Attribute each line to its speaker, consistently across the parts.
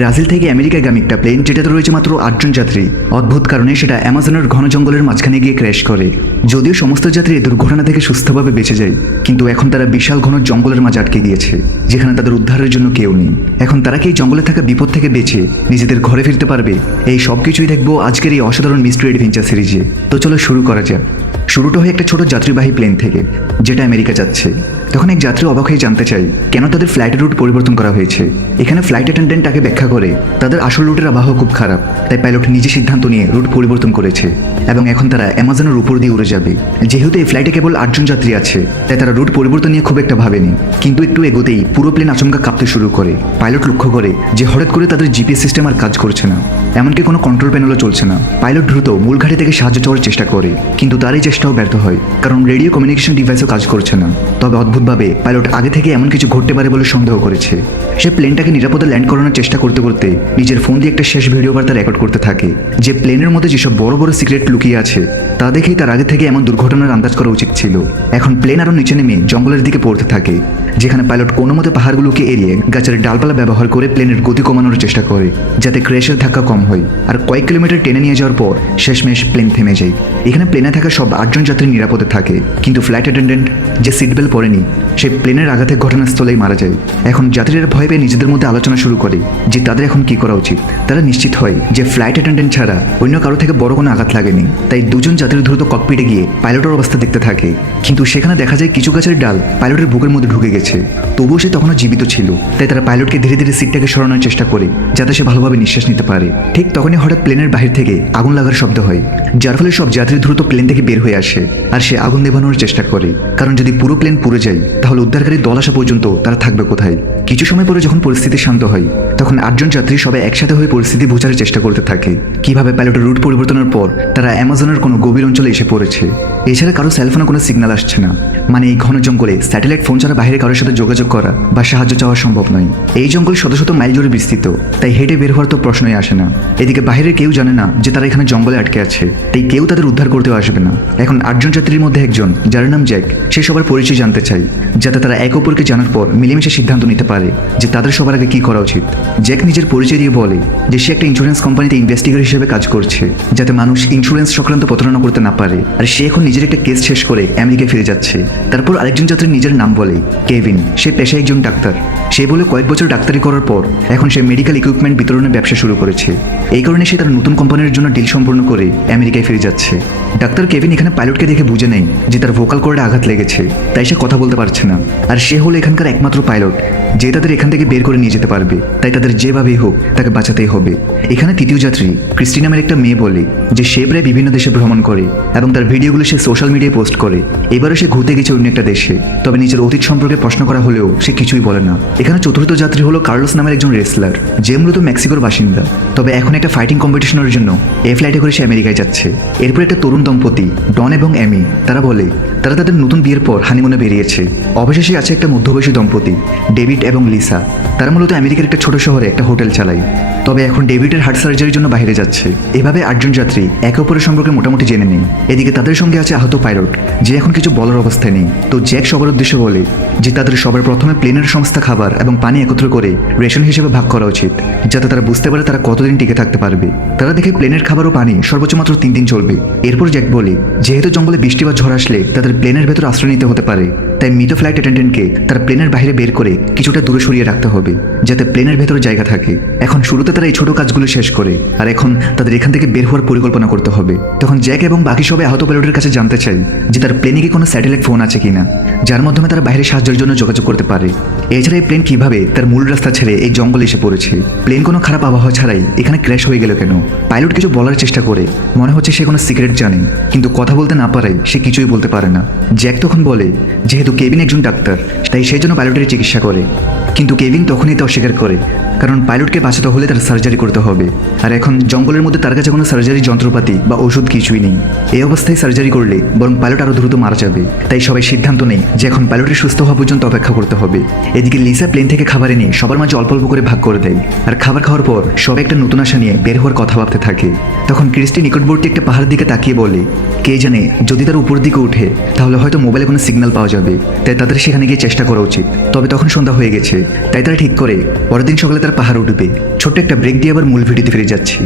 Speaker 1: Brazil থেকে আমেরিকাগামী একটা plane যেটাতে রয়েছে মাত্র আটজন যাত্রী। অদ্ভুত কারণে সেটা অ্যামাজনের ঘন জঙ্গলের মাঝখানে গিয়ে ক্র্যাশ করে। যদিও সমস্ত যাত্রী দুর্ঘটনা থেকে সুস্থভাবে বেঁচে যায়, কিন্তু এখন তারা বিশাল ঘন জঙ্গলের মাঝে আটকে গিয়েছে, যেখানে তাদের উদ্ধারের জন্য কেউ নেই। এখন তারা কি জঙ্গলে থাকা বিপদ থেকে বেঁচে নিজেদের ঘরে ফিরতে পারবে? এই সব কিছুই দেখব আজকের এই অসাধারণ মিস্ট্রি অ্যাডভেঞ্চার সিরিজে তো চলো শুরু করা যাক। শুরুটা হয় একটা ছোট যাত্রীবাহী প্লেন থেকে, যেটা আমেরিকা যাচ্ছে। তখন এক যাত্রী অবাক হয়ে জানতে চাই কেন তাদের ফ্লাইটের রুট পরিবর্তন করা হয়েছে? এখানে ফ্লাইট অ্যাটেন্ডেন্ট তাকে ব্যাখ্যা করে, তাদের আসল রুটের আবহাওয়া খুব খারাপ, তাই পাইলট নিজে সিদ্ধান্ত নিয়ে রুট পরিবর্তন করেছে। এবং এখন তারা অ্যামাজনের উপর দিয়ে উড়ে যাবে। যেহেতু এই ফ্লাইটে কেবল আটজন যাত্রী আছে, তাই তারা রুট পরিবর্তন নিয়ে খুব একটা ভাবেনি। কিন্তু একটু এগোতেই পুরো প্লেন আচমকা কাঁপতে শুরু করে। পাইলট লক্ষ্য করে যে হঠাৎ করে তাদের জিপিএস সিস্টেম আর কাজ করছে না। এমনকি কোনো কন্ট্রোল প্যানেলও চলছে না। পাইলট দ্রুত মূল ঘাটি থেকে সাহায্য চাওয়ার চেষ্টা করে, কিন্তু তার এই চেষ্টাও ব্যর্থ হয়। কারণ রেডিও কমিউনিকেশন ডিভাইসও কাজ করছে না। তবে অদ্ভুতভাবে পাইলট আগে থেকে এমন কিছু ঘটতে পারে বলে সন্দেহ করেছে। সে প্লেনটাকে নিরাপদে ল্যান্ড করানোর চেষ্টা করতে করতে নিজের ফোন দিয়ে একটা শেষ ভিডিও বার্তা রেকর্ড করতে থাকে। যে প্লেনের মধ্যে যেসব বড় বড় সিক্রেট লুকিয়ে আছে, তা দেখেই তার আগে থেকে এমন দুর্ঘটনার আন্দাজ করা উচিত ছিল। এখন প্লেন আরও নিচে নেমে জঙ্গলের দিকে পড়তে থাকে। যেখানে পাইলট কোনো মতে পাহাড়গুলোকে এড়িয়ে গাছের ডালপালা ব্যবহার করে প্লেনের গতি কমানোর চেষ্টা করে, যাতে ক্র্যাশের ধাক্কা কম হয়। আর কয়েক কিলোমিটার টেনে নিয়ে যাওয়ার পর শেষমেশ প্লেন থেমে যায়। এখানে প্লেনে থাকা সব আটজন যাত্রী নিরাপদে থাকে, কিন্তু ফ্লাইট অ্যাটেন্ডেন্ট যে সিট বেল্ট পরেনি, সে প্লেনের আঘাতে ঘটনাস্থলেই মারা যায়। এখন যাত্রীরা ভয় পেয়ে নিজেদের মধ্যে আলোচনা শুরু করে যে তাদের এখন কি করা উচিত। তারা নিশ্চিত হয় যে ফ্লাইট অ্যাটেন্ডেন্ট ছাড়া অন্য কারও থেকে বড় কোনো আঘাত লাগেনি। তাই দুজন যাত্রী দ্রুত ককপিটে গিয়ে পাইলটের অবস্থা দেখতে থাকে। কিন্তু সেখানে দেখা যায় কিছু গাছের ডাল পাইলটের বুকের মধ্যে ঢুকে গেছে। তবুও সে তখনও জীবিত ছিল। তাই তারা পাইলটকে ধীরে ধীরে সিটটাকে সরানোর চেষ্টা করে, যাতে সে ভালোভাবে নিঃশ্বাস নিতে পারে। ঠিক তখনই হঠাৎ প্লেনের বাহির থেকে আগুন লাগার শব্দ হয়, যার ফলে সব যাত্রী দ্রুত প্লেন থেকে বের হয়ে আসে, আর সে আগুন নেভানোর চেষ্টা করে। কারণ যদি পুরো প্লেন পুড়ে যায়, তাহলে উদ্ধারকারী দল আসা পর্যন্ত তারা থাকবে কোথায়? কিছু সময় পরে যখন পরিস্থিতি শান্ত হয়, তখন আটজন যাত্রী সবাই একসাথে হয়ে পরিস্থিতি বোঝার চেষ্টা করতে থাকে। কীভাবে পাইলটের রুট পরিবর্তনের পর তারা অ্যামাজনের কোনো গভীর অঞ্চলে এসে পড়েছে? এছাড়া কারও সেলফোনে কোনো সিগন্যাল আসছে না। মানে এই ঘন জঙ্গলে স্যাটেলাইট ফোন ছাড়া বাইরে কারোর সাথে যোগাযোগ করা বা সাহায্য চাওয়া সম্ভব নয়। এই জঙ্গল শত শত মাইল জুড়ে বিস্তৃত, তাই হেঁটে বের হওয়ার তো প্রশ্নই আসে না। এদিকে বাইরে কেউ জানে না যে তারা এখানে জঙ্গলে আটকে আছে, তাই কেউ তাদের উদ্ধার করতেও আসবে না। এখন আটজন যাত্রীর মধ্যে একজন, যার নাম জ্যাক, সে সবার পরিচয় জানতে চাই, যাতে তারা এক অপরকে জানার পর মিলেমিশে সিদ্ধান্ত নিতে পারে। যে তাদের সবার আগে কি করা উচিত? জ্যাক নিজের পরিচয় দিয়ে বলে যে সে একটা ইন্স্যুরেন্স কোম্পানিতে ইনভেস্টিগার হিসেবে কাজ করছে, যাতে মানুষ ইন্স্যুরেন্স সংক্রান্ত প্রতারণা করতে না পারে। আর সে এখন নিজের একটা কেস শেষ করে আমেরিকায় ফিরে যাচ্ছে। তারপর আরেকজন যাত্রী নিজের নাম বলে, কেভিন। সে পেশায় একজন ডাক্তার। সে বলে কয়েক বছর ডাক্তারি করার পর এখন সে মেডিকেল ইকুইপমেন্ট বিতরণের ব্যবসা শুরু করেছে। এই কারণে সে তার নতুন কোম্পানির জন্য ডিল সম্পূর্ণ করে আমেরিকায় ফিরে যাচ্ছে। ডাক্তার কেভিন এখানে পাইলটকে দেখে বুঝে নেই যে তার ভোকাল কর্ডে আঘাত লেগেছে, তাই সে কথা বলতে পারছে না। আর সে হলো এখানকার একমাত্র পাইলট যে তাদের এখান থেকে বের করে নিয়ে যেতে পারবে, তাই তাদের যেভাবেই হোক তাকে বাঁচাতেই হবে। এখানে তৃতীয় যাত্রী ক্রিস্টি নামের একটা মেয়ে বলে, যে সে প্রায় বিভিন্ন দেশে ভ্রমণ করে এবং তার ভিডিওগুলো সে সোশ্যাল মিডিয়ায় পোস্ট করে। এবারও সে ঘুরতে গেছে অন্য একটা দেশে, তবে নিজের অতীত সম্পর্কে প্রশ্ন করা হলেও সে কিছুই বলে না। এখানে চতুর্থ যাত্রী হলো কার্লোস নামের একজন রেসলার যে মূলত মেক্সিকোর বাসিন্দা। তবে এখন একটা ফাইটিং কম্পিটিশনের জন্য এ ফ্লাইটে করে সে আমেরিকায় যাচ্ছে। এরপর একটা তরুণ দম্পতি, ডন এবং অ্যামি, তারা বলে, তারা তাদের নতুন বিয়ের পর হানিমুনে বেরিয়েছে। অবশেষে আছে একটা মধ্যবয়সী দম্পতি, ডেভিড এবং লিসা, তারা মূলত আমেরিকার একটা ছোট শহরে একটা হোটেল চালায়। তবে এখন ডেভিডের হার্ট সার্জারির জন্য বাইরে যাচ্ছে। এভাবে আটজন যাত্রী একে অপরের সম্পর্কে মোটামুটি জেনে নেই এদিকে তাদের সঙ্গে আছে আহত পাইলট, যে এখন কিছু বলার অবস্থায় নেই। তো জ্যাক সবার উদ্দেশ্যে বলে যে তাদের সবার প্রথমে প্লেনের সমস্ত খাবার এবং পানি একত্র করে রেশন হিসেবে ভাগ করা উচিত, যাতে তারা বুঝতে পারে তারা কতদিন টিকে থাকতে পারবে। তারা দেখে প্লেনের খাবার ও পানি সর্বোচ্চ মাত্র তিন দিন চলবে। এরপর জ্যাক বলে, যেহেতু জঙ্গলে বৃষ্টি বা ঝড় আসলে তাদের প্লেনের ভেতর আশ্রয় নিতে হতে পারে তাই মৃত ফ্লাইট অ্যাটেন্ডেন্টকে তার প্লেনের বাইরে বের করে কিছুটা দূরে সরিয়ে রাখতে হবে, যাতে প্লেনের ভেতরে জায়গা থাকে। এখন শুরুতে তারা এই ছোট কাজগুলো শেষ করে, আর এখন তাদের এখান থেকে বের হওয়ার পরিকল্পনা করতে হবে। তখন জ্যাক এবং বাকি সবাই আহত পাইলটের কাছে জানতে চাই যে তার প্লেনে কি কোনো স্যাটেলাইট ফোন আছে কিনা, যার মাধ্যমে তারা বাইরে সাহায্যের জন্য যোগাযোগ করতে পারে। এছাড়া এই প্লেন কীভাবে তার মূল রাস্তা ছেড়ে এই জঙ্গলে এসে পড়েছে? প্লেন কোনো খারাপ আবহাওয়া ছাড়াই এখানে ক্র্যাশ হয়ে গেল কেন? পাইলট কিছু বলার চেষ্টা করে, মনে হচ্ছে সে কোনো সিক্রেট জানে, কিন্তু কথা বলতে না পারায় সে কিছুই বলতে পারে না। জ্যাক তখন বলে, যেহেতু কেবিন একজন ডাক্তার, তাই সেই জন্য পাইলটের চিকিৎসা করে। কিন্তু কেভিন তখনই তা অস্বীকার করে, কারণ পাইলটকে বাঁচাতে হলে তার সার্জারি করতে হবে। আর এখন জঙ্গলের মধ্যে তার কাছে কোনো সার্জারি, যন্ত্রপাতি বা ওষুধ কিছুই নেই। এই অবস্থায় সার্জারি করলে বরং পাইলট আরও দ্রুত মারা যাবে। তাই সবাই সিদ্ধান্ত নেই যে এখন পাইলটের সুস্থ হওয়া পর্যন্ত অপেক্ষা করতে হবে। এদিকে লিসা প্লেন থেকে খাবার এনে সবার মাঝে অল্প অল্প করে ভাগ করে দেয়। আর খাবার খাওয়ার পর সবাই একটা নতুন আশা নিয়ে বের হওয়ার কথা ভাবতে থাকে। তখন ক্রিস্টি নিকটবর্তী একটা পাহাড়ের দিকে তাকিয়ে বলে, কে জানে, যদি তার উপর দিকে উঠে, তাহলে হয়তো মোবাইলে কোনো সিগন্যাল পাওয়া যাবে। তাই তাদের সেখানে গিয়ে চেষ্টা করা উচিত। তবে তখন সন্ধ্যা হয়ে গেছে। তাই তারা ঠিক করে, পরের দিন সকালে তার পাহাড় উঠবে। ছোট্ট একটা ব্রেক দিয়ে আবার মূল ভিডিওতে ফিরে যাচ্ছি।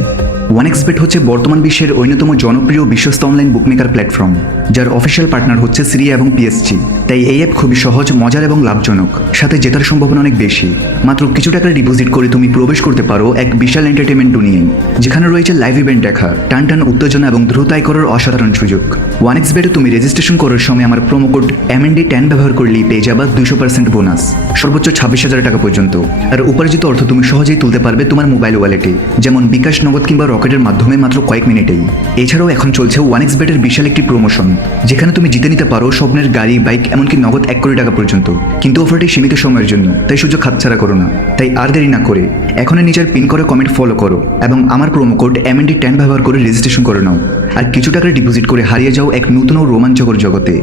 Speaker 1: ওয়ান এক্সবেট হচ্ছে বর্তমান বিশ্বের অন্যতম জনপ্রিয় বিশ্বস্ত অনলাইন বুকমেকার প্ল্যাটফর্ম যার অফিসিয়াল পার্টনার হচ্ছে সিরি এবং পিএসজি তাই এই অ্যাপ খুবই সহজ, মজার এবং লাভজনক। সাথে জেতার সম্ভাবনা অনেক বেশি। মাত্র কিছু টাকা ডিপোজিট করে তুমি প্রবেশ করতে পারো এক বিশাল এন্টারটেনমেন্ট দুনিয়ায়। যেখানে রয়েছে লাইভ ইভেন্ট দেখা টান টান উত্তেজনা এবং দ্রুত আয় করার অসাধারণ সুযোগ। ওয়ান এক্সবেটে তুমি রেজিস্ট্রেশন করার সময় আমার প্রোমো কোড এমএনডি টেন ব্যবহার করলেই পেয়ে যাবা দুশো পার্সেন্ট বোনাস সর্বোচ্চ ছাব্বিশ হাজার টাকা পর্যন্ত। আর উপার্জিত অর্থ তুমি সহজেই তুলতে পারবে তোমার মোবাইল ওয়ালেটে যেমন বিকাশ, নগদ কিংবা রকেটের মাধ্যমে মাত্র কয়েক মিনিটেই। এছাড়াও এখন চলছে ওয়ান এক্স বেটের বিশাল একটি প্রমোশন যেখানে তুমি জিতে নিতে পারো স্বপ্নের গাড়ি বাইক এমনকি নগদ এক কোটি টাকা পর্যন্ত। কিন্তু অফারটি সীমিত সময়ের জন্য, তাই সুযোগ হাতছাড়া করো না। তাই আর দেরি না করে, এখনই নিজের পিন করে কমেন্ট ফলো করো এবং আমার প্রোমো কোড এমএনডি টেন ব্যবহার করে রেজিস্ট্রেশন করে নাও। আর কিছু টাকা ডিপোজিট করে হারিয়ে যাও এক নতুন ও রোমাঞ্চকর জগতে।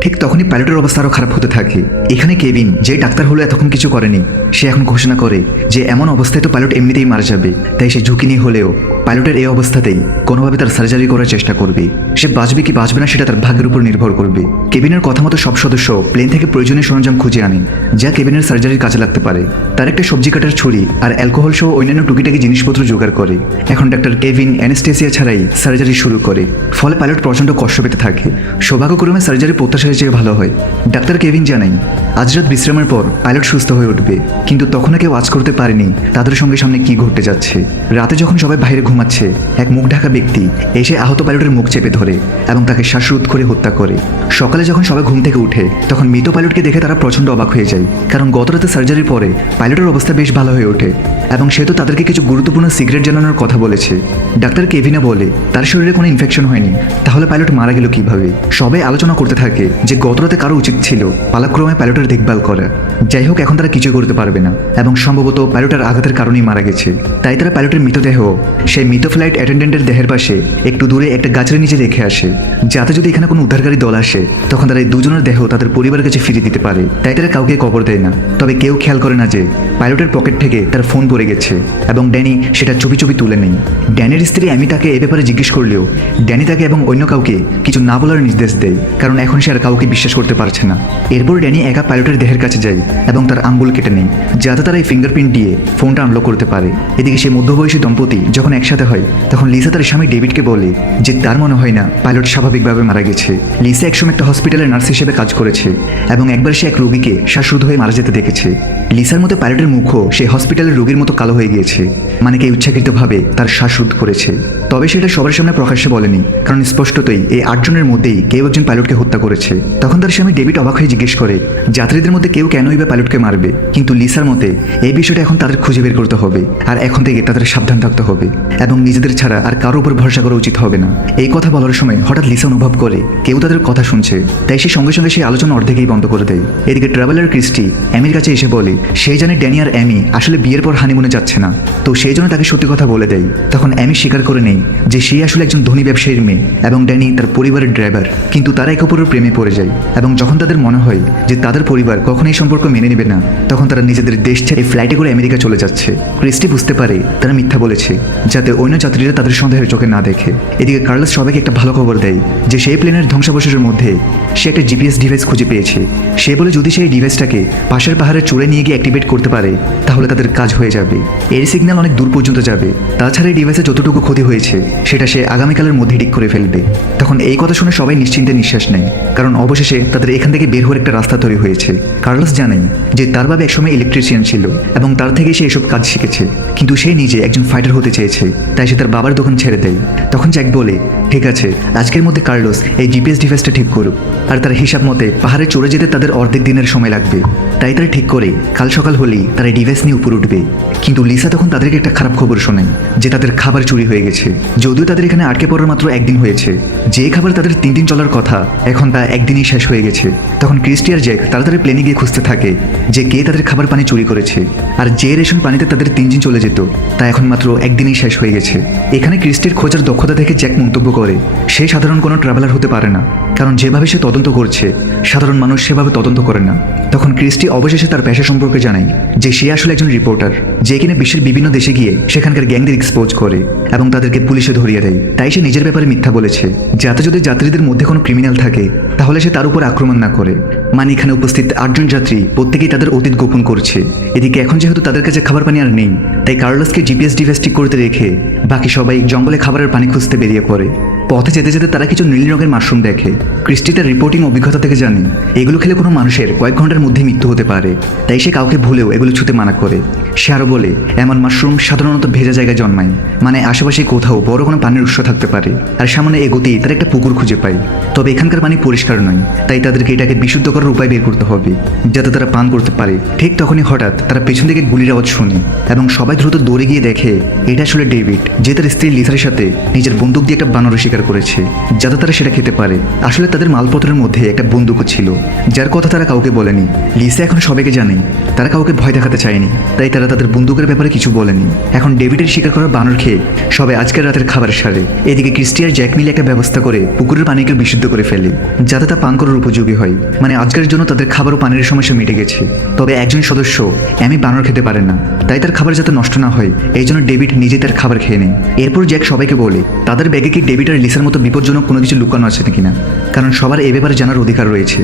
Speaker 1: ঠিক তখনই পাইলটের অবস্থা আরও খারাপ হতে থাকে। এখানে কেবিন যে ডাক্তার হলো, এতক্ষণ কিছু করেনি। সে এখন ঘোষণা করে যে এমন অবস্থায় তো পাইলট এমনিতেই মারা যাবে। তাই সে ঝুঁকি নিয়ে হলেও পাইলটের এই অবস্থাতেই কোনোভাবে তার সার্জারি করার চেষ্টা করবে। সে বাঁচবে কি বাঁচবে না সেটা তার ভাগ্যের উপর নির্ভর করবে। কেবিনের কথা মতো সব সদস্য প্লেন থেকে প্রয়োজনীয় সরঞ্জাম খুঁজে আনেন, যা কেবিনের সার্জারির কাজে লাগতে পারে। তার একটা সবজি কাটার ছুরি আর অ্যালকোহল সহ অন্যান্য টুকিটাকি জিনিসপত্র জোগাড় করে। এখন ডাক্তার কেভিন অ্যানেস্টেসিয়া ছাড়াই সার্জারি শুরু করে। ফলে পাইলট প্রচণ্ড কষ্ট পেতে থাকে। সৌভাগ্যক্রমে সার্জারি প্রত্যাশার চেয়ে ভালো হয়। ডাক্তার কেভিন জানাই আজ রাত বিশ্রামের পর পাইলট সুস্থ হয়ে উঠবে, কিন্তু তখনও কেউ আজ করতে পারেনি তাদের সঙ্গে সামনে কি ঘটতে যাচ্ছে। রাতে যখন সবাই বাইরে ঘুমাচ্ছে, এক মুখ ঢাকা ব্যক্তি এসে আহত পাইলটের মুখ চেপে ধরে এবং তাকে শ্বাসরোধ করে হত্যা করে। সকালে যখন সবাই ঘুম থেকে উঠে, তখন মৃত পাইলটকে দেখে তারা প্রচণ্ড অবাক হয়ে যায়, কারণ গত রাতে সার্জারির পরে পাইলটের অবস্থা বেশ ভালো হয়ে ওঠে এবং সে তো তাদেরকে কিছু গুরুত্বপূর্ণ সিগারেট জানানোর কথা বলেছে। ডাক্তার কেভিনা বলে, তার শরীরে কোনো ইনফেকশন হয়নি, তাহলে পাইলট মারা গেল কীভাবে? সবাই আলোচনা করতে থাকে যে গতরাতে কারও উচিত ছিল পালাক্রমে পাইলটের দেখভাল করা। যাই হোক, এখন তারা কিছু করতে পারবে না। এবং সম্ভবত প্যালোটার আঘাতের কারণেই মারা গেছে। তাই তারা প্যালোটের মৃতদেহ সেই মৃত ফ্লাইট অ্যাটেন্ডেন্টের দেহের পাশে একটু দূরে একটা গাছের নিচে রেখে আসে। যাতে যদি এখানে কোনো উদ্ধারকারী দল আসে, তখন তারা এই দুজনের দেহ তাদের পরিবারের কাছে ফিরিয়ে দিতে পারে। তাই তারা কাউকে কবর দেয় না। তবে কেউ খেয়াল করে না যে পাইলটের পকেট থেকে তার ফোন পড়ে গেছে। এবং ড্যানি সেটা চুপি চুপি তুলে নেই। ড্যানির স্ত্রী আমি তাকে এ ব্যাপারে জিজ্ঞেস করলেও, ড্যানি তাকে এবং অন্য কাউকে কিছু না বলার নির্দেশ দেয়। কারণ এখন সে আর কাউকে বিশ্বাস করতে পারছে না। এরপর ড্যানি একা পাইলটের দেহের কাছে যায় এবং তার আঙ্গুল কেটে নেয়, যাতে তারা এই ফিঙ্গারপ্রিন্ট দিয়ে ফোনটা আনলক করতে পারে। এদিকে সে মধ্যবয়সী দম্পতি যখন একসাথে হয়, তখন লিসা তার স্বামী ডেভিডকে বলে যে তার মনে হয় না পাইলট স্বাভাবিকভাবে মারা গেছে। লিসা একসময় একটা হসপিটালের নার্স হিসেবে কাজ করেছে এবং একবার সে এক রোগীকে শ্বাসরোধ হয়ে মারা যেতে দেখেছে। লিসার মতো পাইলটের মুখও সে হসপিটালের রোগীর মতো কালো হয়ে গিয়েছে মানে কে ইচ্ছাকৃতভাবে তার শ্বাসরোধ করেছে। তবে সেটা সবার সামনে প্রকাশ্যে বলেনি, কারণ স্পষ্টতই এই আটজনের মধ্যেই কেউ একজন পাইলটকে হত্যা করেছে। তখন তার স্বামী ডেভিড অবাক হয়ে জিজ্ঞেস করে, যাত্রীদের মধ্যে কেউ কেনই বা পাইলটকে মারবে? কিন্তু লিসার মতে, এই বিষয়টা এখন তাদের খুঁজে বের করতে হবে, আর এখন থেকে তাদের সাবধান থাকতে হবে, এবং নিজেদের ছাড়া আর কারোর উপর ভরসা করা উচিত হবে না। এই কথা বলার সময় হঠাৎ লিসা অনুভব করে, কেউ তাদের কথা শুনছে, তাই সে সঙ্গে সঙ্গে সেই আলোচনা অর্ধেকেই বন্ধ করে দেয়। এদিকে ট্রাভেলার ক্রিস্টি অ্যামির কাছে এসে বলে, সেই জানে ড্যানি আর অ্যামি আসলে বিয়ের পর হানিমুনে যাচ্ছে না। তো সেই জন্য তাকে সত্যি কথা বলে দেয়। তখন অ্যামি স্বীকার করে নেই যে সে আসলে একজন ধনী ব্যবসায়ীর মেয়ে এবং ড্যানি তার পরিবারের ড্রাইভার। কিন্তু তারা একে অপরের প্রেমে পড়ে যায় এবং যখন তাদের মনে হয় যে তাদের পরিবার কখনো এই সম্পর্ক মেনে নেবে না, তখন তারা নিজেদের দেশ ছেড়ে ফ্লাইটে করে আমেরিকা চলে যাচ্ছে। ক্রিস্টি বুঝতে পারে, তারা মিথ্যা বলেছে, যাতে অন্য যাত্রীরা তাদের সন্দেহের চোখে না দেখে। এদিকে কার্লাস সবাইকে একটা ভালো খবর দেয় যে সেই প্লেনের ধ্বংসাবশেষের মধ্যে সে একটা জিপিএস ডিভাইস খুঁজে পেয়েছে। সে বলে যদি সেই ডিভাইসটাকে পাশের পাহাড়ে চড়ে নিয়ে গিয়ে অ্যাক্টিভেট করতে পারে, তাহলে তাদের কাজ হয়ে যাবে। এর সিগন্যাল অনেক দূর পর্যন্ত যাবে। তাছাড়া এই ডিভাইসে যতটুকু ক্ষতি হয়েছে সেটা সে আগামীকালের মধ্যে ঠিক করে ফেলবে। তখন এই কথা শুনে সবাই নিশ্চিন্তে নিঃশ্বাস নেয়, কারণ অবশেষে তাদের এখান থেকে বের হওয়ার একটা রাস্তা তৈরি হয়েছে। কার্লাস জানাই যে তার বাবা একসময় ইলেকট্রিশিয়ান ছিল এবং তার থেকে সে এসব কাজ শিখেছে, কিন্তু সে নিজে একজন ফাইটার হতে চেয়েছে, তাই সে তার বাবার দোকান ছেড়ে দেয়। তখন জ্যাক বলে, ঠিক আছে, আজকের মধ্যে কার্লোস এই জিপিএস ডিভাইসটা ঠিক করুক, আর তার হিসাব মতে পাহাড়ে চড়ে যেতে তাদের অর্ধেক দিনের সময় লাগবে। তাই তারা ঠিক করে, কাল সকাল হলেই তারা ডিভাইস নিয়ে উপর উঠবে। কিন্তু লিসা তখন তাদেরকে একটা খারাপ খবর শোনেন যে তাদের খাবার চুরি হয়ে গেছে। যদিও তাদের এখানে আটকে পড়ার মাত্র একদিন হয়েছে। যে খাবার তাদের তিন দিন চলার কথা, এখন তা একদিনই শেষ হয়ে গেছে। তখন ক্রিস্টি আর জ্যাক তাড়াতাড়ি প্লেনে গিয়ে খুঁজতে থাকে যে কে তাদের খাবার পানি চুরি করেছে। আর যে রেশন পানিতে তাদের তিন দিন চলে যেত, তা এখন মাত্র একদিনই শেষ হয়ে গেছে। এখানে ক্রিস্টির খোঁজার দক্ষতা থেকে জ্যাক মন্তব্য করে, সে সাধারণ কোনো ট্রাভেলার হতে পারে না, কারণ যেভাবে সে তদন্ত করছে, সাধারণ মানুষ সেভাবে তদন্ত করে না। তখন ক্রিস্টি অবশেষে তার পেশা সম্পর্কে জানায় যে সে আসলে একজন রিপোর্টার যে কিনা বিশ্বের বিভিন্ন দেশে গিয়ে সেখানকার গ্যাংদের এক্সপোজ করে এবং তাদেরকে পুলিশে ধরিয়ে দেয়। তাই সে নিজের ব্যাপারে মিথ্যা বলেছে। যাতে যদি যাত্রীদের মধ্যে কোনো ক্রিমিনাল থাকে, তাহলে সে তার উপর আক্রমণ না করে। মানে এখানে উপস্থিত আটজন যাত্রী, প্রত্যেকেই তাদের অতীত গোপন করছে। এদিকে এখন যেহেতু তাদের কাছে খাবার পানি আর নেই, তাই কার্লসকে জিপিএস ডিভাইস ঠিক করতে রেখে বাকি সবাই জঙ্গলে খাবারের পানি খুঁজতে বেরিয়ে পড়ে। পথে যেতে যেতে তারা কিছু নীল রঙের মাশরুম দেখে। ক্রিস্টি তার রিপোর্টিং অভিজ্ঞতা থেকে জানে, এগুলো খেলে কোনো মানুষের কয়েক ঘণ্টার মধ্যে মৃত্যু হতে পারে। তাই সে কাউকে ভুলেও এগুলো ছুতে মানা করে। সে আরও বলে, এমন মাশরুম সাধারণত ভেজা জায়গায় জন্মায় মানে আশেপাশে কোথাও বড় কোনো পানির উৎস থাকতে পারে। আর সামনে এগোতেই তারা একটা পুকুর খুঁজে পায়। তবে এখানকার পানি পরিষ্কার নয়, তাই তাদেরকে এটাকে বিশুদ্ধ করার উপায় বের করতে হবে, যাতে তারা পান করতে পারে। ঠিক তখনই হঠাৎ তারা পেছন থেকে গুলির আওয়াজ শুনে এবং সবাই দ্রুত দৌড়ে গিয়ে দেখে, এটা আসলে ডেভিড, যে তার স্ত্রী লিসার সাথে নিজের বন্দুক দিয়ে একটা বানর শিকার করেছে, যাতে তারা সেটা খেতে পারে। আসলে তাদের মালপত্রের মধ্যে একটা বন্দুকও ছিল, যার কথা তারা কাউকে বলেনি। লিসা এখন সবাইকে জানে, তারা কাউকে ভয় দেখাতে চায়নি, তাই তারা তাদের বন্দুকের ব্যাপারে কিছু বলেনি। এখন ডেভিডের শিকার করার বানর খেয়ে সবাই আজকের রাতের খাবার সারে। এদিকে ক্রিস্টিয়ার জ্যাক মিলে একটা ব্যবস্থা করে পুকুরের পানিকে বিশুদ্ধ করে ফেলে, যাতে তা পান করার উপযোগী হয়। মানে আজকের জন্য তাদের খাবার ও পানির সমস্যা মিটে গেছে। তবে একজন সদস্য আমি বানর খেতে পারে না। তাই তার খাবার যাতে নষ্ট না হয় এই জন্য ডেভিড নিজে তার খাবার খেয়ে নেয়। এরপর জ্যাক সবাইকে বলে, তাদের ব্যাগে কি ডেভিড আর লিসার মতো বিপজ্জনক কোনো কিছু লুকানো আছে কিনা কারণ সবার এ ব্যাপারে জানার অধিকার রয়েছে।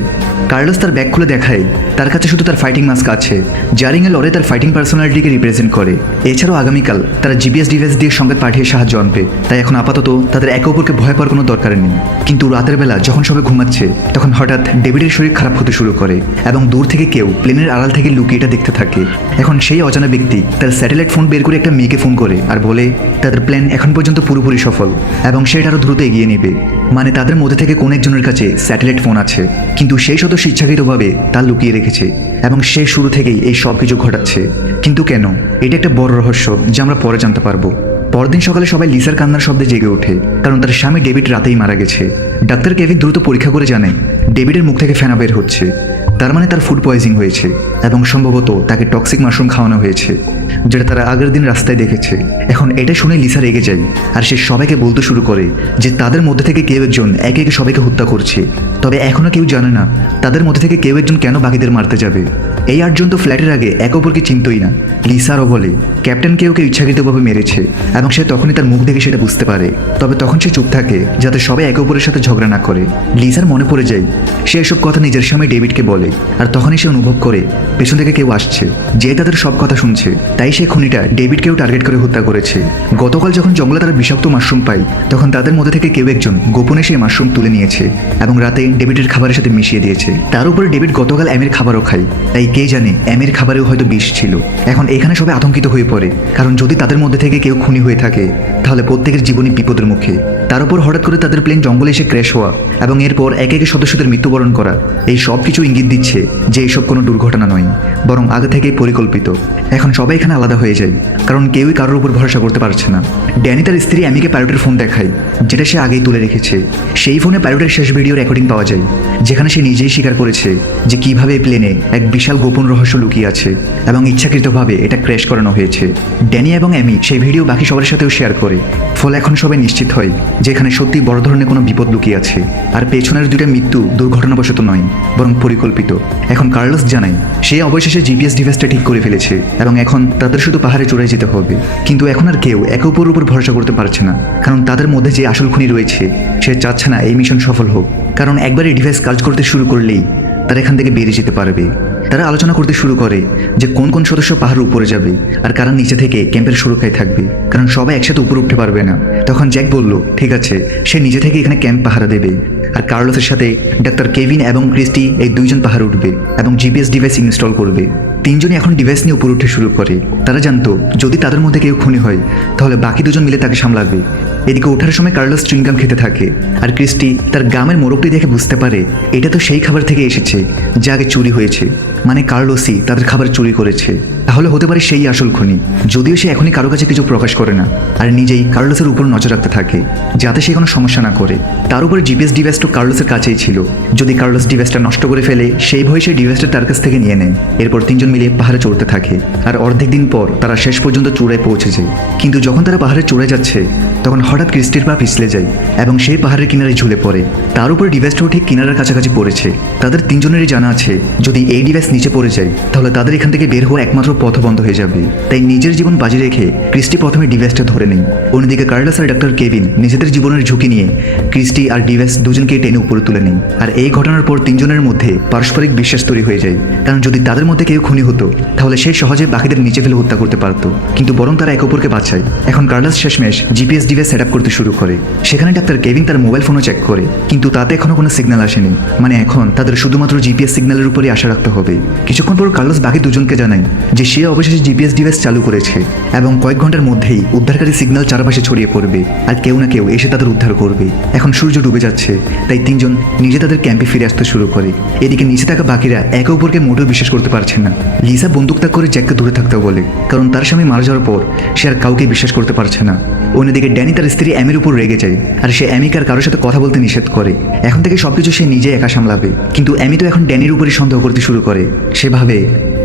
Speaker 1: কার্লোস তার ব্যাগ খুলে দেখায়, তার কাছে শুধু তার ফাইটিং মাস্ক আছে। জারিংয়ে লড়ে তার ফাইটিং পার্সোনালিটিকে রিপ্রেজেন্ট করে। এছাড়াও আগামীকাল তারা জিপিএস ডিভাইস দিয়ে সংকেত পাঠিয়ে সাহায্য আনবে। তাই এখন আপাতত তাদের একে অপরকে ভয় পাওয়ার কোনো দরকার নেই। কিন্তু রাতের বেলা যখন সবাই ঘুমাচ্ছে, তখন হঠাৎ ডেভিডের শরীর খারাপ হতে শুরু করে এবং দূর থেকে কেউ প্লেনের আড়াল থেকে লুকিয়ে এটা দেখতে থাকে। এখন সেই অজানা ব্যক্তি তার স্যাটেলাইট ফোন বের করে একটা মেয়েকে ফোন করে আর বলে, তাদের প্ল্যান এখন পর্যন্ত পুরোপুরি সফল। এবং সেটা আরও দ্রুত এগিয়ে নেবে। মানে তাদের মধ্যে থেকে কোন একজনের কাছে স্যাটেলাইট ফোন আছে। কিন্তু সেই সদস্য ইচ্ছাকৃতভাবে তা লুকিয়ে রেখেছে এবং সে শুরু থেকেই এই সব কিছু ঘটাচ্ছে। কিন্তু কেন? এটা একটা বড় রহস্য যা আমরা পরে জানতে পারব। পরদিন সকালে সবাই লিসার কান্নার শব্দে জেগে ওঠে, কারণ তার স্বামী ডেভিড রাতেই মারা গেছে। ডাক্তার কেভিন দ্রুত পরীক্ষা করে জানে ডেভিডের মুখ থেকে ফেনা বের হচ্ছে। তার মানে তার ফুড পয়জিং হয়েছে এবং সম্ভবত তাকে টক্সিক মাশরুম খাওয়ানো হয়েছে, যেটা তারা আগের দিন রাস্তায় দেখেছে। এখন এটা শুনে লিসা রেগে যায় আর সে সবাইকে বলতে শুরু করে যে তাদের মধ্যে থেকে কেউ একজন একে একে সবাইকে হত্যা করছে। তবে এখনও কেউ জানে না তাদের মধ্যে থেকে কেউ একজন কেন বাকিদের মারতে যাবে। এই আটজন তো ফ্ল্যাটের আগে এক অপরকে চিনতই না। লিসারও বলে ক্যাপ্টেন কেউ কেউ ইচ্ছাকৃতভাবে মেরেছে এবং সে তখনই তার মুখ দেখে সেটা বুঝতে পারে। তবে তখন সে চুপ থাকে যাতে সবাই একে অপরের সাথে ঝগড়া না করে। লিসার মনে পড়ে যায়, সে এসব কথা নিজের স্বামী ডেভিডকে বলে। আর তখনই সে অনুভব করে, পেছন থেকে কেউ আসছে, যে তাদের সব কথা শুনছে। তাই সে খুনিটা ডেভিডকেও টার্গেট করে হত্যা করেছে। গতকাল যখন জঙ্গলে তারা বিষাক্ত মাশরুম পায়, তখন তাদের মধ্যে থেকে কেউ একজন গোপনে সেই মাশরুম তুলে নিয়েছে এবং রাতে ডেভিডের খাবারের সাথে মিশিয়ে দিয়েছে। তার উপরে ডেভিড গতকাল অ্যামের খাবারও খায়। তাই কে জানে, অ্যামের খাবারেও হয়তো বিষ ছিল। এখন এখানে সবাই আতঙ্কিত হয়ে পড়ে। কারণ যদি তাদের মধ্যে থেকে কেউ খুনি হয়ে থাকে, তাহলে প্রত্যেকের জীবনই বিপদের মুখে। তার উপর হঠাৎ করে তাদের প্লেন জঙ্গলে এসে ক্র্যাশ হওয়া এবং এরপর একে একে সদস্যদের মৃত্যুবরণ করা, এই সব কিছু ইঙ্গিত দিচ্ছে যে এইসব কোনো দুর্ঘটনা নয়, বরং আগে থেকেই পরিকল্পিত। এখন সবাই এখানে আলাদা হয়ে যায়, কারণ কেউই কারোর উপর ভরসা করতে পারছে না। ড্যানি তার স্ত্রী অ্যামিকে প্যারোটের ফোন দেখায়, যেটা সে আগেই তুলে রেখেছে। সেই ফোনে প্যারোটের শেষ ভিডিও রেকর্ডিং পাওয়া যায়, যেখানে সে নিজেই স্বীকার করেছে যে কীভাবে এই প্লেনে এক বিশাল গোপন রহস্য লুকিয়ে আছে এবং ইচ্ছাকৃতভাবে এটা ক্র্যাশ করানো হয়েছে। ড্যানি এবং অ্যামি সেই ভিডিও বাকি সবার সাথেও শেয়ার করে। ফলে এখন সবাই নিশ্চিত হয় যে এখানে সত্যি বড় ধরনের কোনো বিপদ লুকিয়ে আছে। আর পেছনের দুইটা মৃত্যু দুর্ঘটনাবশত নয়, বরং পরিকল্পিত। এখন কার্লস জানায়, সে অবশেষে জিপিএস ডিভাইসটা ঠিক করে ফেলেছে এবং এখন তাদের শুধু পাহাড়ে চড়ে যেতে হবে। কিন্তু এখন আর কেউ একে অপরের উপর ভরসা করতে পারছে না, কারণ তাদের মধ্যে যে আসল খুনি রয়েছে, সে চাচ্ছে না এই মিশন সফল হোক। কারণ একবার এই ডিভাইস কাজ করতে শুরু করলেই তারা এখান থেকে বেরিয়ে যেতে পারবে। তারা আলোচনা করতে শুরু করে যে কোন কোন সদস্য পাহাড়ের উপরে যাবে আর কারা নিচে থেকে ক্যাম্পের সুরক্ষায় থাকবে। কারণ সবাই একসাথে উপরে উঠতে পারবে না। তখন জ্যাক বলল, ঠিক আছে, সে নিজে থেকে এখানে ক্যাম্প পাহারা দেবে। আর কার্লোসের সাথে ডাক্তার কেভিন এবং ক্রিস্টি এই দুইজন পাহাড়ে উঠবে এবং জিপিএস ডিভাইস ইনস্টল করবে। তিনজনই এখন ডিভাইস নিয়ে উপরে উঠে শুরু করে। তারা জানতো, যদি তাদের মধ্যে কেউ খুনি হয়, তাহলে বাকি দুজন মিলে তাকে সামলাবে। এদিকে ওঠার সময় কার্লোস চুইংগাম খেতে থাকে আর ক্রিস্টি তার গ্রামের মোরগটি দেখে বুঝতে পারে, এটা তো সেই খাবার থেকে এসেছে, যা আগে চুরি হয়েছে। মানে কার্লোসই তাদের খাবার চুরি করেছে। তাহলে হতে পারে সেই আসল খুনি। যদিও সে এখনই কারও কাছে কিছু প্রকাশ করে না, আর নিজেই কার্লোসের উপর নজর রাখতে থাকে, যাতে সে কোনো সমস্যা না করে। তার উপর জিপিএস ডিভাইসটা কার্লোসের কাছেই ছিল। যদি কার্লোস ডিভাইসটা নষ্ট করে ফেলে, সেই ভয়ে সেই ডিভাইসটা তার কাছ থেকে নিয়ে নেয়। এরপর তিনজন মিলে পাহাড়ে চড়তে থাকে, আর অর্ধেক দিন পর তারা শেষ পর্যন্ত চূড়ায় পৌঁছেছে। কিন্তু যখন তারা পাহাড়ে চড়ে যাচ্ছে, তখন হঠাৎ ক্রিস্টির পা পিছলে যায়, এবং সেই পাহাড়ের কিনারে ঝুলে পড়ে। তার উপর ডিভাইসটাও ঠিক কিনারার কাছাকাছি পড়েছে। তাদের তিনজনেরই জানা আছে, যদি এই ডিভাইস নিচে পড়ে যায়, তাহলে তাদের এখান থেকে বের হওয়া একমাত্র পথ বন্ধ হয়ে যাবে। তাই নিজের জীবন বাজি রেখে ক্রিস্টি প্রথমে ডিভাইসটা ধরে নেই। অন্যদিকে কার্লাস আর ডাক্তার কেভিন নিজেদের জীবনের ঝুঁকি নিয়ে ক্রিস্টি আর ডিভাইস দুজনকে টেনে উপরে তুলে নেই। আর এই ঘটনার পর তিনজনের মধ্যে পারস্পরিক বিশ্বাস তৈরি হয়ে যায়। কারণ যদি তাদের মধ্যে কেউ খুনি হতো, তাহলে সে সহজে বাকিদের নিচে ফেলে হত্যা করতে পারত। কিন্তু বরং তারা একে অপরকে বাঁচায়। এখন কার্লাস শেষমেশ জিপিএস ডিভাইস সেট আপ করতে শুরু করে। সেখানে ডাক্তার কেভিন তার মোবাইল ফোনও চেক করে। কিন্তু তাতে এখনও কোনো সিগন্যাল আসেনি। মানে এখন তাদের শুধুমাত্র জিপিএস সিগন্যালের উপরই আশা রাখতে হবে। কিছুক্ষণ পর কার্লোস বাকি দুজনকে জানায় যে সে অবশেষে জিপিএস ডিভাইস চালু করেছে এবং কয়েক ঘণ্টার মধ্যেই উদ্ধারকারী সিগন্যাল চারপাশে ছড়িয়ে পড়বে আর কেউ না কেউ এসে তাদের উদ্ধার করবে। এখন সূর্য ডুবে যাচ্ছে, তাই তিনজন নিজে তাদের ক্যাম্পে ফিরে আসতে শুরু করে। এদিকে নিচে থাকা বাকিরা একে অপরকে মোটেও বিশ্বাস করতে পারছে না। লিসা বন্দুক তাক করে জ্যাককে দূরে থাকতে বলে, কারণ তার স্বামী মারা যাওয়ার পর সে আর কাউকে বিশ্বাস করতে পারছে না। অন্যদিকে ড্যানি তার স্ত্রী অ্যামির উপর রেগে যায়, আর সে অ্যামিকে আর কারোর সাথে কথা বলতে নিষেধ করে। এখন থেকে সবকিছু সে নিজে একা সামলাবে। কিন্তু অ্যামি তো এখন ড্যানির উপরই সন্দেহ করতে শুরু করে। সে ভাবে,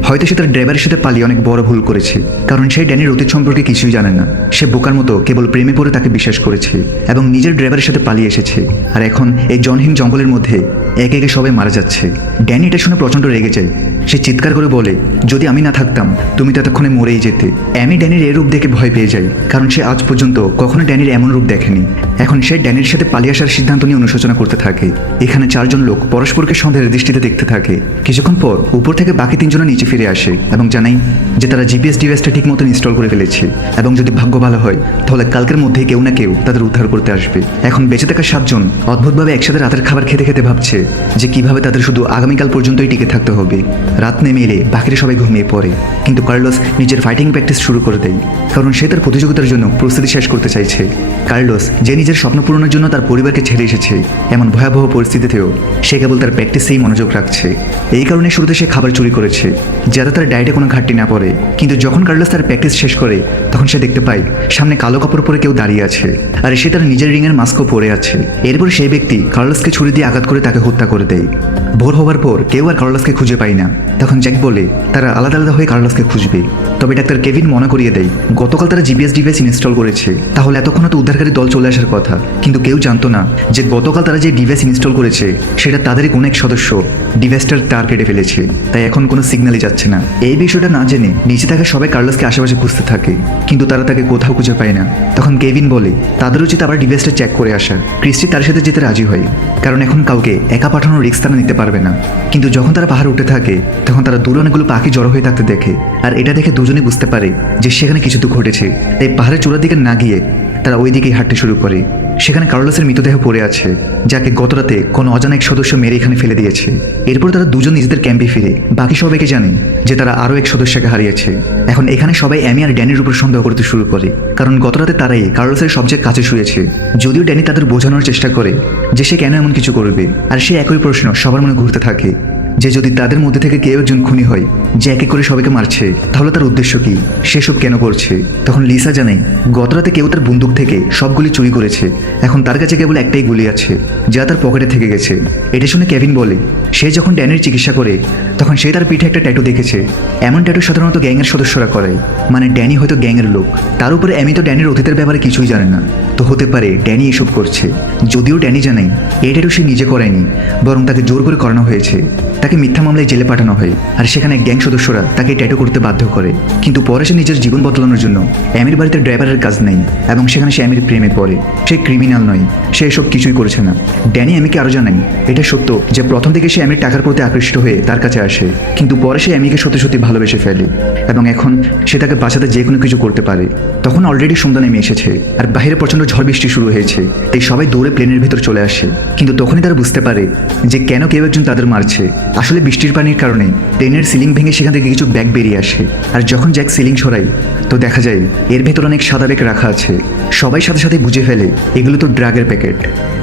Speaker 1: হয়তো সে তার ড্রাইভারের সাথে পালিয়ে অনেক বড় ভুল করেছে, কারণ সে ড্যানির অতীত সম্পর্কে কিছুই জানে না। সে বোকার মতো কেবল প্রেমে পড়ে তাকে বিশ্বাস করেছে, এবং নিজের ড্রাইভারের সাথে পালিয়ে এসেছে। আর এখন এই জনহীন জঙ্গলের মধ্যে একে একে সবাই মারা যাচ্ছে। ড্যানি এটা শুনে প্রচণ্ড রেগে যায়। সে চিৎকার করে বলে, যদি আমি না থাকতাম, তুমি ততক্ষণে মরেই যেতে। অ্যামি ড্যানির এই রূপ দেখে ভয় পেয়ে যায় কারণ সে আজ পর্যন্ত কখনো ড্যানির এমন রূপ দেখেনি। এখন সে ড্যানির সাথে পালিয়ে আসার সিদ্ধান্ত নিয়ে অনুশোচনা করতে থাকে। এখানে চারজন লোক পরস্পরকে সন্দেহের দৃষ্টিতে দেখতে থাকে। কিছুক্ষণ পর উপর থেকে বাকি তিনজনে নিচে ফিরে আসে এবং জানাই যে তারা জিপিএস ডিভাইসটা ঠিক মতন ইনস্টল করে ফেলেছে এবং যদি ভাগ্য ভালো হয়, তাহলে কালকের মধ্যেই কেউ না কেউ তাদের উদ্ধার করতে আসবে। এখন বেঁচে থাকা সাতজন অদ্ভুতভাবে একসাথে রাতের খাবার খেতে খেতে ভাবছে যে কীভাবে তাদের শুধু আগামীকাল পর্যন্তই টিকে থাকতে হবে। রাত নেমে এলে বাকিরা সবাই ঘুমিয়ে পড়ে। কিন্তু কার্লোস নিজের ফাইটিং প্র্যাকটিস শুরু করে দেয়। কারণ সে তার প্রতিযোগিতার জন্য প্রস্তুতি শেষ করতে চাইছে। কার্লোস যে নিজের স্বপ্ন পূরণের জন্য তার পরিবারকে ছেড়ে এসেছে, এমন ভয়াবহ পরিস্থিতিতেও সে কেবল তার প্র্যাকটিসেই মনোযোগ রাখছে। এই কারণে শুরুতে সে খাবার চুরি করেছে, যাতে তার ডায়েটে কোনো ঘাটতি না পড়ে। কিন্তু যখন কার্লোস তার প্র্যাকটিস শেষ করে, তখন সে দেখতে পায়, সামনে কালো কাপড় পরে কেউ দাঁড়িয়ে আছে। আর সে তার নিজের রিংয়ের মাস্কও পরে আছে। এরপর সেই ব্যক্তি কার্লোসকে ছুরি দিয়ে আঘাত করে তাকে হত্যা করে দেয়। ভোর হওয়ার পর কেউ আর কার্লোসকে খুঁজে পায় না। তখন জ্যাক বলে, তারা আলাদা আলাদা হয়ে কার্লাসকে খুঁজবে। তবে ডাক্তার কেভিন মনে করিয়ে দেয়, গতকাল তারা জিপিএস ডিভাইস ইনস্টল করেছে। তাহলে এতক্ষণ তো উদ্ধারকারী দল চলে আসার কথা। কিন্তু কেউ জানতো না যে গতকাল তারা যে ডিভাইস ইনস্টল করেছে, সেটা তাদেরই কোনো এক সদস্য। ডিভাইসটার তার কেটে ফেলেছে, তাই এখন কোনো সিগন্যালই যাচ্ছে না। এই বিষয়টা না জেনে নিচে থাকা সবাই কার্লোসকে আশেপাশে খুঁজতে থাকে, কিন্তু তারা তাকে কোথাও খুঁজে পায় না। তখন কেভিন বলে, তাদের উচিত আবার ডিভাইসটা চেক করে আসা। ক্রিস্টি তার সাথে যেতে রাজি হয়, কারণ এখন কাউকে একা পাঠানোর রিস্ক তারা নিতে পারবে না। কিন্তু যখন তারা পাহাড়ে উঠে থাকে, তখন তারা দূরে অনেকগুলো পাখি জড়ো হয়ে থাকতে দেখে, আর এটা দেখে দুজনে বুঝতে পারে যে সেখানে কিছু তো ঘটেছে। তাই পাহাড়ের চূড়ার দিকে না গিয়ে তারা ওই দিকেই হাঁটতে শুরু করে। সেখানে কার্লোসের মৃতদেহ পড়ে আছে, যাকে গতরাতে কোনো অজানা এক সদস্য মেরে এখানে ফেলে দিয়েছে। এরপর তারা দুজন নিজেদের ক্যাম্পে ফিরে। বাকি সবাইকে জানে যে তারা আরও এক সদস্যকে হারিয়েছে। এখন এখানে সবাই অ্যামি আর ড্যানির উপর সন্দেহ করতে শুরু করে, কারণ গতরাতে তারাই কার্লোসের সবচেয়ে কাছে শুয়েছে। যদিও ড্যানি তাদের বোঝানোর চেষ্টা করে যে সে কেন এমন কিছু করবে, আর সে একই প্রশ্ন সবার মনে ঘুরতে থাকে। যে যদি তাদের মধ্যে থেকে কেউ একজন খুনি হয়, যে একে করে সবাইকে মারছে, তাহলে তার উদ্দেশ্য কি? সেসব কেন করছে? তখন লিসা জানে গতরাতে কেউ তার বন্দুক থেকে সবগুলি চুরি করেছে। এখন তার কাছে কেবল একটাই গুলি আছে, যা তার পকেটে থেকে গেছে। এটা শুনে কেভিন বলে, সে যখন ড্যানের চিকিৎসা করে, তখন সে তার পিঠে একটা ট্যাটু দেখেছে। এমন ট্যাটু সাধারণত গ্যাংয়ের সদস্যরা করে মানে ড্যানি হয়তো গ্যাংয়ের লোক। তার উপরে আমি তো ড্যানির অতীতের ব্যাপারে কিছুই জানে না। তো হতে পারে ড্যানি এসব করছে। যদিও ড্যানি জানাই এই ট্যাটু সে নিজে করেনি, বরং তাকে জোর করে করানো হয়েছে। তাকে মিথ্যা মামলায় জেলে পাঠানো হয় আর সেখানে গ্যাং সদস্যরা তাকে ট্যাটু করতে বাধ্য করে। কিন্তু পরে সে নিজের জীবন বদলানোর জন্য অ্যামির বাড়িতে ড্রাইভারের কাজ নেই এবং সেখানে সে অ্যামির প্রেমে পড়ে। সে ক্রিমিনাল নয়, সে এসব কিছুই করেছে না। ড্যানি অ্যামিকে আরও জানাই, এটা সত্য যে প্রথম থেকে সে অ্যামির টাকার প্রতি আকৃষ্ট হয়ে তার কাছে আসে, কিন্তু পরে সে অ্যামিকে সত্যি সত্যি ভালোবেসে ফেলে এবং এখন সে তাকে বাঁচাতে যে কোনো কিছু করতে পারে। তখন অলরেডি সন্ধ্যা নেমে এসেছে আর বাইরে প্রচণ্ড ঝড় বৃষ্টি শুরু হয়েছে, তাই সবাই দৌড়ে প্লেনের ভেতর চলে আসে। কিন্তু তখনই তারা বুঝতে পারে যে কেন কেউ একজন তাদের মারছে। আসলে বৃষ্টির পানির কারণে প্লেনের সিলিং ভেঙে সেখান থেকে কিছু ব্যাগ বেরিয়ে আসে। আর যখন জ্যাক সিলিং সরাই তো দেখা যায় এর ভেতর অনেক সাদা ব্যাগ রাখা আছে। সবাই সাথে সাথে বুঝে ফেলে এগুলো তো ড্রাগের প্যাকেট,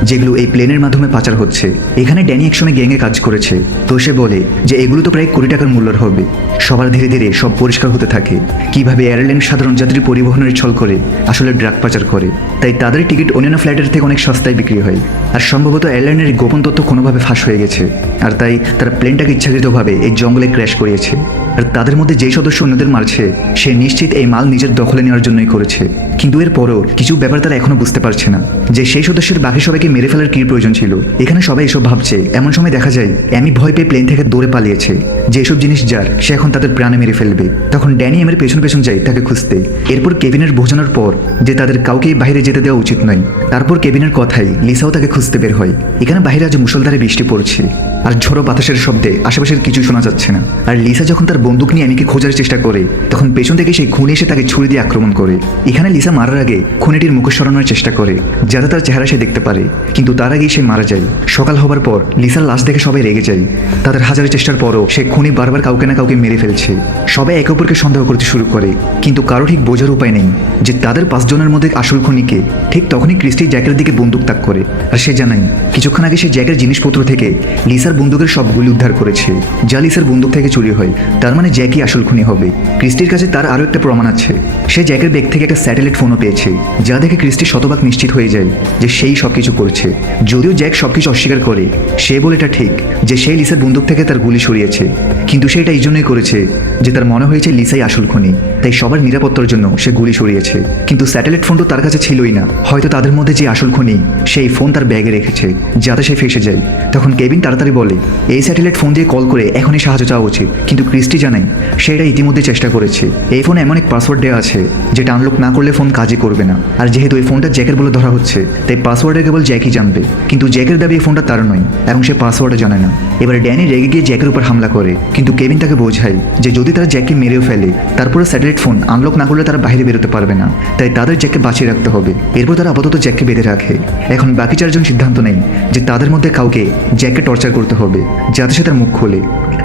Speaker 1: যেগুলো এই প্লেনের মাধ্যমে পাচার হচ্ছে। এখানে ড্যানি একসময় গ্যাংয়ে কাজ করেছে, তো সে বলে যে এগুলো তো প্রায় কোটি টাকার মূল্যের হবে। সবার ধীরে ধীরে সব পরিষ্কার হতে থাকে। কীভাবে এয়ারলাইন সাধারণ যাত্রী পরিবহনের ছল করে, আসলে ড্রাগ পাচার করে। তাই তাদের টিকিট অন্যান্য ফ্লাইটের থেকে অনেক সস্তায় বিক্রি হয়। আর সম্ভবত এয়ারলাইনের গোপন তথ্য কোনোভাবে ফাঁস হয়ে গেছে। আর তাই তারা প্লেনটাকে ইচ্ছাকৃতভাবে এই জঙ্গলে ক্র্যাশ করিয়েছে। আর তাদের মধ্যে যেই সদস্য অন্যদের মারছে, সে নিশ্চিত এই মাল নিজের দখলে নেওয়ার জন্যই করেছে। কিন্তু এর পরও কিছু ব্যাপার তারা এখনও বুঝতে পারছে না। যে সেই সদস্যের বাকি সবাইকে মেরে ফেলার কি প্রয়োজন ছিল, এখানে সবাই এসব ভাবছে। এমন সময় দেখা যায়, অ্যামি ভয় পেয়ে প্লেন থেকে দৌড়ে পালিয়েছে। যে এসব জিনিস যার, সে এখন তাদের প্রাণে মেরে ফেলবে। তখন ড্যানি এমের পেছন পেছন যায় তাকে খুঁজতে। এরপর কেবিনের বোঝানোর পর যে তাদের কাউকেই বাইরে যেতে দেওয়া উচিত নয়। তারপর কেবিনের কথাই লিসাও তাকে খুঁজতে বের হয়। এখানে বাইরে আজ মুসলধারে বৃষ্টি পড়ছে। আর ঝোড়ো বাতাসের শব্দে আশেপাশের কিছু শোনা যাচ্ছে না। আর লিসা যখন তার বন্দুক নিয়ে অ্যামিকে খোঁজার চেষ্টা করে। তখন পেছন থেকে সেই খুনি এসে তাকে ছুরি দিয়ে আক্রমণ করে। এখানে লিসা মারার আগে খুনিটির মুখ সরানোর চেষ্টা করে, যাতে তার চেহারা সে দেখতে পারে। কিন্তু তার আগেই সে মারা যায়। সকাল হবার পর লিসার লাশ দেখে সবাই রেগে যায়। তাদের হাজার চেষ্টার পরও সে খুনি বারবার কাউকে না কাউকে মেরে ফেলছে। সবাই একে অপরকে সন্দেহ করতে শুরু করে। কিন্তু কারও ঠিক বোঝার উপায় নেই যে তাদের পাঁচজনের মধ্যে আসল খুনিকে ঠিক তখনই ক্রিস্টি জ্যাকের দিকে বন্দুক তাক করে। আর সে জানাই কিছুক্ষণ আগে সে জ্যাকের জিনিসপত্র থেকে লিসার বন্দুকের সব গুলি উদ্ধার করেছে, যা লিসার বন্দুক থেকে চুরি হয়। তার মানে জ্যাকই আসল খুনি হবে। ক্রিস্টির কাছে তার আরও একটা প্রমাণ আছে। সে জ্যাকের ব্যাগ থেকে একটা স্যাটেলাইট ফোনও পেয়েছে, যা দেখে ক্রিস্টি শতভাগ নিশ্চিত হয়ে যায় যে সেই সব কিছু করছে। যদিও জ্যাক সব কিছু অস্বীকার করে, সে বলে এটা ঠিক যে সেই লিসার বন্দুক থেকে তার গুলি সরিয়েছে। কিন্তু সে এটা এই জন্যই করেছে যে তার মনে হয়েছে লিসাই আসল খুনি, তাই সবার নিরাপত্তার জন্য সে গুলি সরিয়েছে। কিন্তু স্যাটেলাইট ফোন তো তার কাছে ছিলই না। হয়তো তাদের মধ্যে যে আসল খুনি সেই ফোন তার ব্যাগে রেখেছে, যাতে সে ফেসে যায়। তখন কেবিন তাড়াতাড়ি বলে, এই স্যাটেলাইট ফোন দিয়ে কল করে এখনই সাহায্য চাওয়া উচিত। কিন্তু ক্রিস্টি জানাই। সে এটা ইতিমধ্যে চেষ্টা করেছে। এই ফোনে এমন এক পাসওয়ার্ড দেওয়া আছে যেটা আনলক না করলে ফোন কাজই করবে না। আর যেহেতু এই ফোনটা জ্যাকের বলে ধরা হচ্ছে, তাই পাসওয়ার্ডে কেবল জ্যাকই জানবে। কিন্তু জ্যাকের দাবি এই ফোনটা তার নয় এবং সে পাসওয়ার্ডও জানে না। এবারে ড্যানি রেগে গিয়ে জ্যাকের উপর হামলা করে। কিন্তু কেবিন তাকে বোঝায়, যে যদি তারা জ্যাককে মেরেও ফেলে তারপরে স্যাটেলাইট ফোন আনলক না করলে তারা বাইরে বেরোতে পারবে না। তাই তাদের জ্যাককে বাঁচিয়ে রাখতে হবে। এরপর তারা আপাতত জ্যাককে বেঁধে রাখে। এখন বাকি চারজন সিদ্ধান্ত নেই যে তাদের মধ্যে কাউকে জ্যাককে টর্চার করতে হবে, যাতে সে তার মুখ খোলে।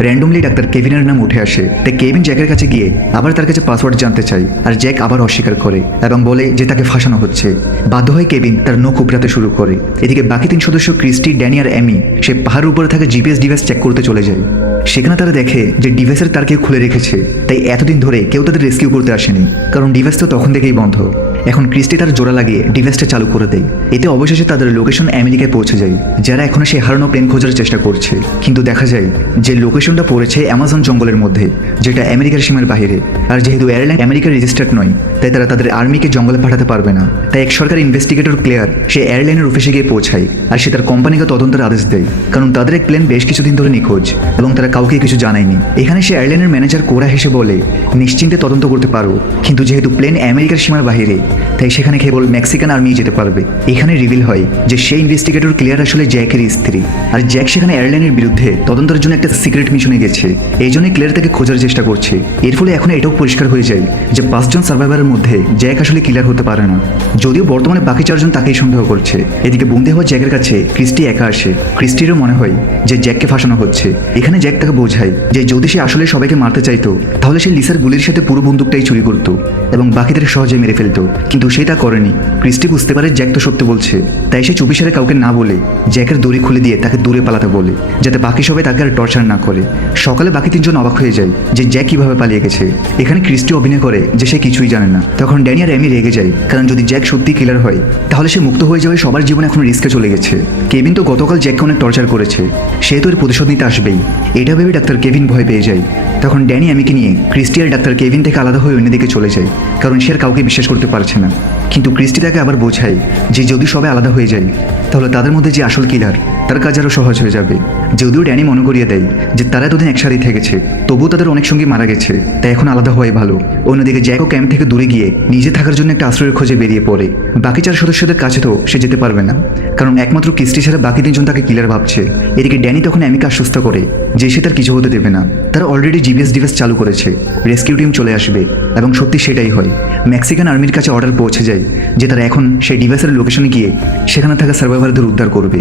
Speaker 1: র্যান্ডমলি ডাক্তার কেভিনের নাম উঠে আসে। তাই কেভিন জ্যাকের কাছে গিয়ে আবার তার কাছে পাসওয়ার্ড জানতে চায় আর জ্যাক আবার অস্বীকার করে এবং বলে যে তাকে ফাঁসানো হচ্ছে। বাধ্য হয়ে কেভিন তার নখ উপড়াতে শুরু করে। এদিকে বাকি তিন সদস্য ক্রিস্টি, ড্যানি আর অ্যামি, সে পাহাড়ের উপরে থাকা জিপিএস ডিভাইস চেক করতে চলে যায়। সেখানে তারা দেখে যে ডিভাইসের তার কেউ খুলে রেখেছে। তাই এতদিন ধরে কেউ তাদের রেস্কিউ করতে আসেনি। কারণ ডিভাইস তো তখন থেকেই বন্ধ। এখন ক্রিস্টি তার জোড়া লাগিয়ে ডিভাইসটা চালু করে দেয়। এতে অবশেষে তাদের লোকেশন আমেরিকায় পৌঁছে যায়, যারা এখনও সেই হারানো প্লেন খোঁজার চেষ্টা করছে। কিন্তু দেখা যায় যে লোকেশনটা পড়েছে অ্যামাজন জঙ্গলের মধ্যে, যেটা আমেরিকার সীমার বাইরে আর যেহেতু এয়ারলাইন আমেরিকার রেজিস্টার্ড নয়, তাই তারা তাদের আর্মিকে জঙ্গলে পাঠাতে পারবে না। তাই এক সরকারি ইনভেস্টিগেটর ক্লেয়ার সে এয়ারলাইনের অফিসে গিয়ে পৌঁছায় আর সে তার কোম্পানিকে তদন্তের আদেশ দেয়। কারণ তাদের এক প্লেন বেশ কিছুদিন ধরে নিখোঁজ এবং তারা কাউকে কিছু জানায়নি। এখানে সে এয়ারলাইনের ম্যানেজার কোরা হেসে বলে, নিশ্চিন্তে তদন্ত করতে পারো। কিন্তু যেহেতু প্লেন আমেরিকার সীমার বাইরে তাই সেখানে কেবল মেক্সিকান আর্মি যেতে পারবে। এখানে রিভিল হয় যে সেই ইনভেস্টিগেটর ক্লিয়ার আসলে জ্যাকের স্ত্রী। আর জ্যাক সেখানে এয়ারলাইনের বিরুদ্ধে তদন্তের জন্য একটা সিক্রেট মিশনে গেছে। এই জন্যই ক্লিয়ার তাকে খোঁজার চেষ্টা করছে। এর ফলে এখন এটাও পরিষ্কার হয়ে যায় যে পাঁচজন সার্ভাইভারের মধ্যে জ্যাক আসলে কিলার হতে পারে না। যদিও বর্তমানে বাকি চারজন তাকেই সন্দেহ করছে। এদিকে বন্দি হওয়া জ্যাকের কাছে ক্রিস্টি একা আসে। ক্রিস্টিরও মনে হয় যে জ্যাককে ফাঁসানো হচ্ছে। এখানে জ্যাক তাকে বোঝায় যে যদি সে আসলে সবাইকে মারতে চাইতো, তাহলে সে লিসার গুলির সাথে পুরো বন্দুকটাই চুরি করতো এবং বাকিদের সহজে মেরে ফেলতো। কিন্তু সে তা করেনি। ক্রিস্টি বুঝতে পারে জ্যাক তো সত্যি বলছে। তাই সে চুপিসারে কাউকে না বলে জ্যাকের দড়ি খুলে দিয়ে তাকে দূরে পালাতে বলে, যাতে বাকি সবাই তাকে আর টর্চার না করে। সকালে বাকি তিনজন অবাক হয়ে যায় যে জ্যাক কীভাবে পালিয়ে গেছে। এখানে ক্রিস্টি অভিনয় করে যে সে কিছুই জানে না। তখন ড্যানি আর এমি রেগে যায়, কারণ যদি জ্যাক সত্যি কিলার হয়, তাহলে সে মুক্ত হয়ে যাওয়ায় সবার জীবন এখন রিস্কে চলে গেছে। কেভিন তো গতকাল জ্যাককে অনেক টর্চার করেছে। সে তো এর প্রতিশোধ নিতে আসবেই। এটা ভেবে ডাক্তার কেভিন ভয় পেয়ে যায়। তখন ড্যানি আমিকে নিয়ে ক্রিস্টি আর ডাক্তার কেভিন থেকে আলাদা হয়ে অন্যদিকে চলে যায়, কারণ সে আর কাউকে বিশ্বাস করতে পারছে না। কিন্তু ক্রিস্টি তাকে আবার বোঝায় যে যদি সবাই আলাদা হয়ে যায়, তাহলে তাদের মধ্যে যে আসল কিলার তার কাজ আরও সহজ হয়ে যাবে। যদিও ড্যানি মনে করিয়ে দেয় যে তারা এতদিন একসাথেই থেকেছে, তবুও তাদের অনেক সঙ্গে মারা গেছে, তাই এখন আলাদা হওয়াই ভালো। অন্যদিকে জ্যাকও ক্যাম্প থেকে দূরে গিয়ে নিজে থাকার জন্য একটা আশ্রয়ের খোঁজে বেরিয়ে পড়ে। বাকি চার সদস্যদের কাছে তো সে যেতে পারবে না, কারণ একমাত্র কিস্তি ছাড়া বাকি তিনজন তাকে কিলার ভাবছে। এদিকে ড্যানি তখন অ্যামিকে আশ্বস্ত করে যে সে তার কিছু হতে দেবে না। তারা অলরেডি জিপিএস ডিভাইস চালু করেছে, রেস্কিউ টিম চলে আসবে, এবং সত্যি সেটাই হয়। মেক্সিকান আর্মির কাছে অর্ডার পৌঁছে যায় যে তারা এখন সেই ডিভাইসের লোকেশনে গিয়ে সেখানে থাকা সার্ভাইভারদের উদ্ধার করবে।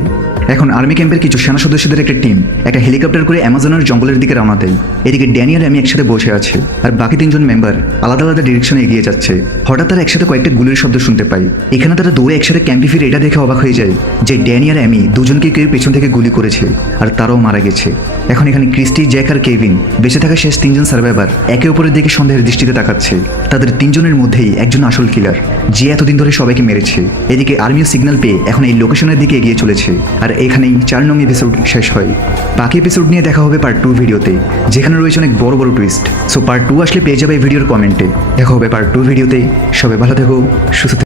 Speaker 1: এখন আর্মি ক্যাম্পের কিছু সেনা সদস্যদের একটা টিম একটা হেলিকপ্টার করে অ্যামাজনের জঙ্গলের দিকে রওনা দেয়। এদিকে ড্যানিয়াল আমি একসাথে বসে আছে, আর বাকি তিনজন মেম্বার আলাদা আলাদা ডিরেকশনে এগিয়ে যাচ্ছে। হঠাৎ তারা একসাথে কয়েকটা গুলির শব্দ শুনতে পাই। এখানে তারা দৌড়ে একসাথে ক্যাম্পে ফিরে এটা দেখে অবাক হয়ে যায় যে ড্যানি আর অ্যামি দুজনকে কেউ পেছন থেকে গুলি করেছে, আর তারাও মারা গেছে। এখন এখানে ক্রিস্টি জ্যাক আর কেভিন বেঁচে থাকা শেষ তিনজন সার্ভাইভার একে অপরের দিকে সন্দেহের দৃষ্টিতে তাকাচ্ছে। তাদের তিনজনের মধ্যেই একজন আসল কিলার যে এতদিন ধরে সবাইকে মেরেছে। এদিকে আর্মিও সিগন্যাল পেয়ে এখন এই লোকেশনের দিকে এগিয়ে চলেছে, আর এখানেই চার নং এপিসোড শেষ হয়। হয়। বাকি এপিসোড নিয়ে দেখা হবে পার্ট টু ভিডিওতে, যেখানে রয়েছে অনেক বড় বড় টুইস্ট সো পার্ট টু আসলে পেয়ে যাবে ভিডিওর কমেন্টে দেখা হবে পার্ট টু ভিডিওতে সবাই ভালো থেকো, সুস্থ।